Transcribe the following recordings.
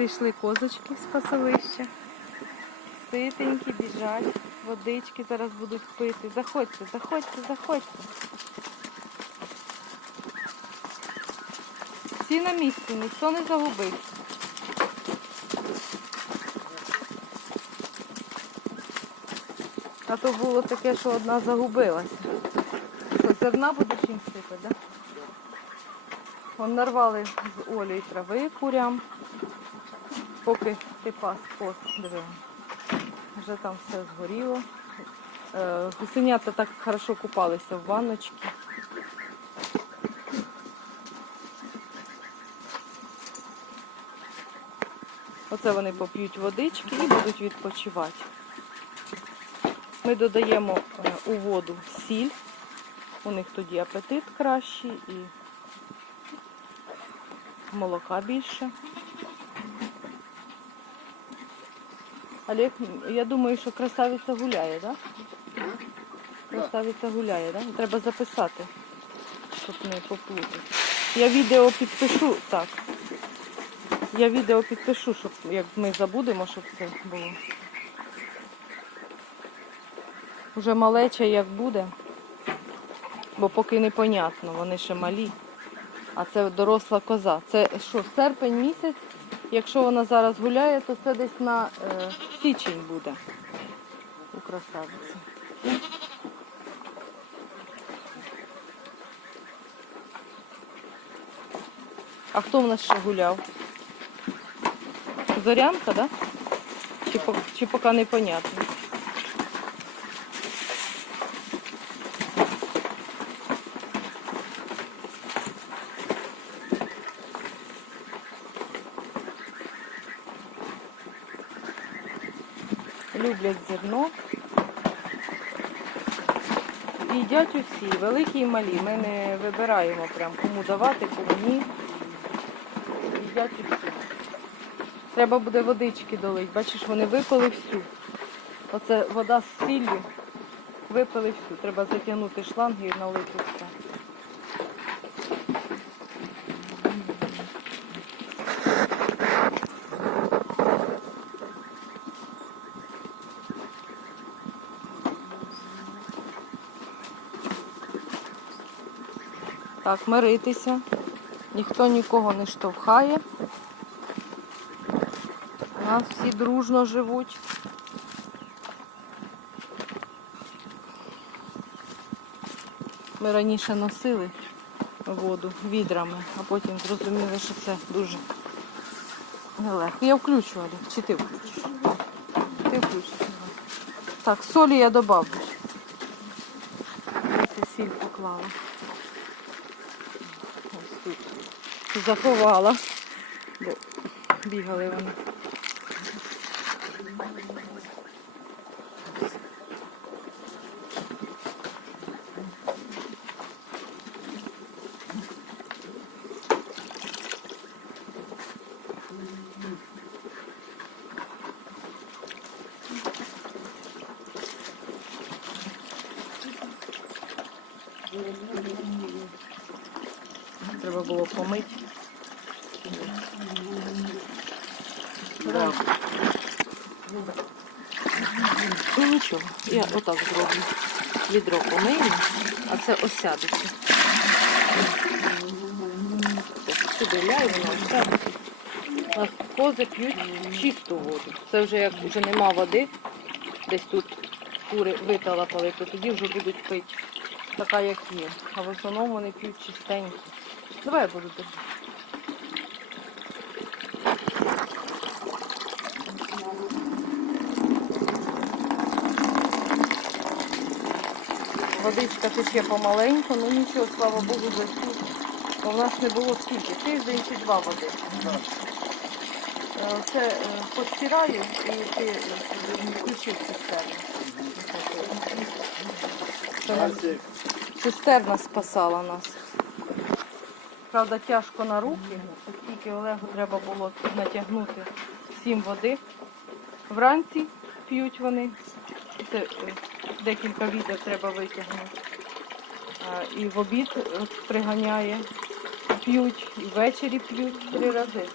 Прийшли козочки з пасовища. Ситенькі, біжать, водички зараз будуть пити. Заходьте, заходьте, заходьте. Всі на місці, ніхто не загубився. А то було таке, що одна загубилася. Що, зерна будеш їм сипати, так? Да? Вон нарвали з Олею трави курям. Поки ти пас пост, диви. Вже там все згоріло. Е, Гусенята так хорошо купалися в ванночці. Оце вони поп'ють водички і будуть відпочивати. Ми додаємо е, у воду сіль. У них тоді апетит кращий і молока більше. Олег, я думаю, що красавиця гуляє, так? Да? Красавиця гуляє, так? Да? Треба записати, щоб не поплутати. Я відео підпишу, так. Я відео підпишу, щоб як ми забудемо, щоб це було. Вже малеча як буде, бо поки непонятно, вони ще малі. А це доросла коза. Це що, серпень місяць? Якщо вона зараз гуляє, то це десь на е, січень буде у красавиці. А хто в нас ще гуляв? Зорянка, да? Чи, чи поки непонятно? Люблять зерно. Їдять усі, великі і малі. Ми не вибираємо прям кому давати, кому ні. Їдять усі. Треба буде водички долити. Бачиш, вони випили всю. Оце вода з сіллю. Випили всю. Треба затягнути шланги і налити все. Так, миритися. Ніхто нікого не штовхає. У нас всі дружно живуть. Ми раніше носили воду відрами, а потім зрозуміли, що це дуже нелегко. Я включу, Олег, чи ти включиш? Ти включиш. Так, солі я добавлю. Я це сіль поклала. Ось тут. Заховала, бо бігали вони. Треба було помити. Ну нічого, я отак зроблю. Відро помию, а це осядеться. Сюди ляю, воно осядеться. У нас кози п'ють чисту воду. Це вже як вже нема води, десь тут кури виталапали, то тоді вже будуть пити така, як є. А в основному вони п'ють чистеньку. Давай я буду держати. Водичка тече помаленьку, ну нічого, слава Богу, за в нас не було скільки, тиждень чи два води. Е, Це е, постираю і ти е, включив цистерну. Цистерна спасала нас. Правда, тяжко на руки, оскільки Олегу треба було натягнути сім води. Вранці п'ють вони. Це е, декілька відер треба витягнути. І в обід приганяє, п'ють, і ввечері п'ють три рази.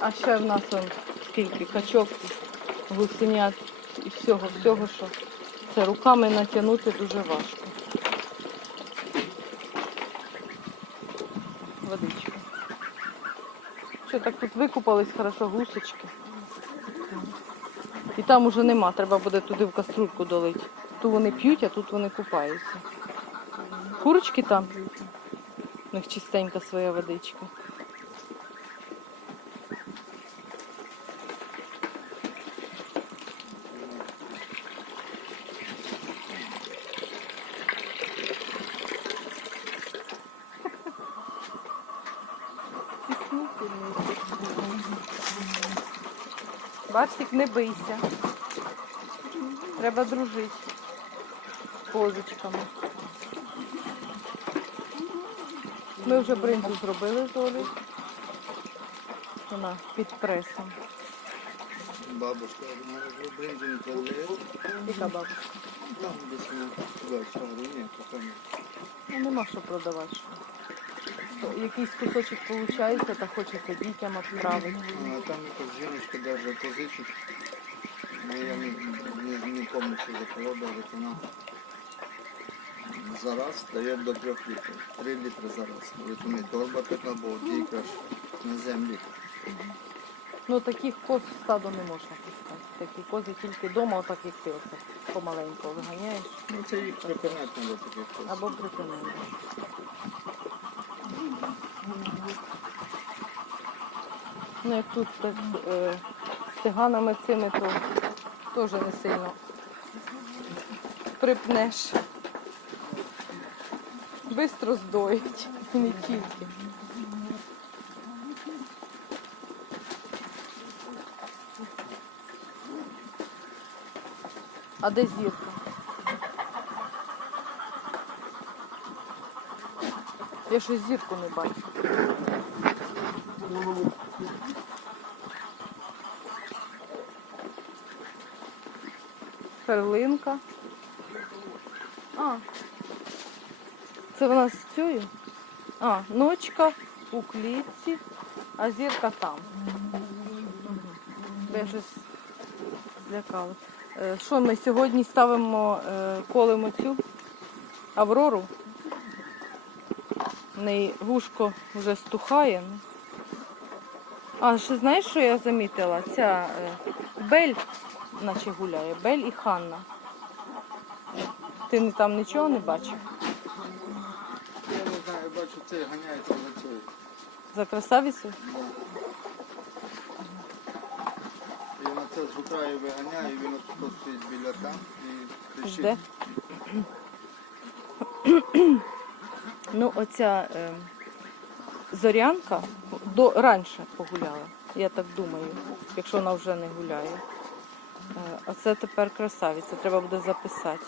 А ще в нас он скільки качок, гусенят і всього, всього, що це руками натягнути дуже важко. Водичка. Що так тут викупались хорошо гусочки. І там уже нема, треба буде туди в каструльку долити. Тут вони п'ють, а тут вони купаються. Курочки там. У них чистенька своя водичка. Барсик, не бийся. Треба дружити з козочками. Ми вже бринзу зробили з Олею. Вона під пресом. Бабушка, у мене вже бринзу не продає. Яка бабушка? Там десь вона туди, ні, поки ні. Ну нема що продавати. Якийсь кусочок виходить, та хочеться дітям відправити. Ну, А там якась жіночка даже позичить. Ну, я не, не, не помню, що за але вона за раз дає до трьох літрів. Три літри за раз. Торба така, бо тільки ж на землі. Ну таких коз в стадо не можна пускати. Такі кози тільки вдома, отак як ти оце помаленьку виганяєш Ну це їх припинати треба таких коз. або припиняєш. Ну як тут так, е, з тиганами цими, то теж не сильно припнеш. Бистро здоїть не тільки. А де зірка? Я щось зірку не бачу. Перлинка. А. Це вона з цією? А, ночка у клітці, а зірка там. Я щось злякала. Е, Що ми сьогодні ставимо, е, колемо цю Аврору? Неї вушко вже стухає. ну. А ще знаєш, що я замітила? Ця е, Бель, наче гуляє, Бель і Ханна. Ти там нічого не бачив? Я не знаю, я бачу, це ганяється за цією. За красавицею? І вона це з виганяє, і він тут стоїть біля там і кричить. Ну, оця е, зорянка до, раніше погуляла, я так думаю, якщо вона вже не гуляє. Е, а це тепер красавиця, треба буде записати.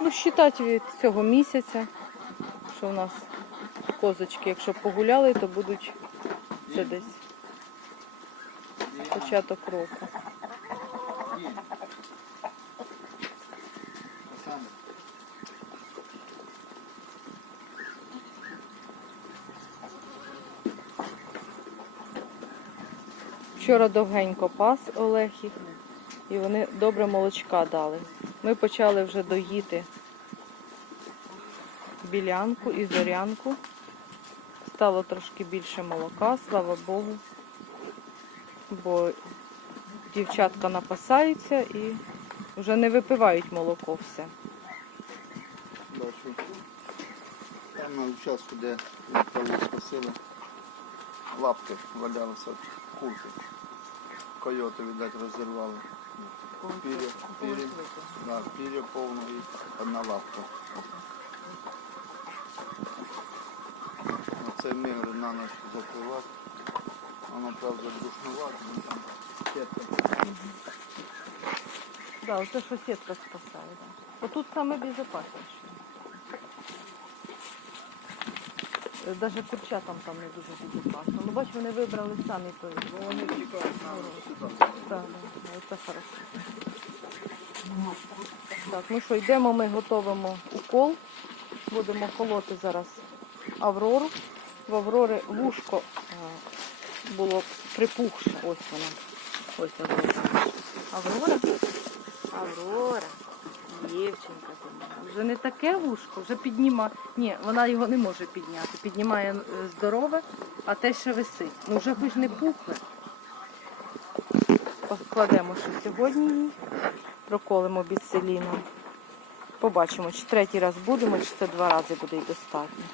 Ну, считати від цього місяця, що у нас козочки, якщо погуляли, то будуть це десь початок року. Вчора довгенько пас Олег їх, і вони добре молочка дали. Ми почали вже доїти білянку і зорянку. Стало трошки більше молока, слава Богу. Бо дівчатка напасаються і вже не випивають молоко все. Там на участку, де коли скосили, лапки валялися курки. Койоти, видать, розірвали. Пір'я, пір'я, да, пір'я і одна лапка. Оце ми на ніч закривати. Воно, правда, душнувати, бо там сітка. Да, оце що сітка спасає. Да. Отут саме безпечніше. Навіть курчатам там не дуже безпечно. Ну бач, вони вибрали самі той. Ну, вони тікають на сюди. Так, це хорошо. Так, ну що, йдемо, ми готуємо укол. Будемо колоти зараз Аврору. в Аврори вушко було припухше. Ось вона. Ось Аврора. Аврора? Аврора. Моя. Вже не таке вушко, вже піднімає. Ні, вона його не може підняти. Піднімає е, здорове, а те ще висить. Ну вже хоч не пухле. Покладемо, що сьогодні. Проколимо біцеліном. Побачимо, чи третій раз будемо, чи це два рази буде і достатньо.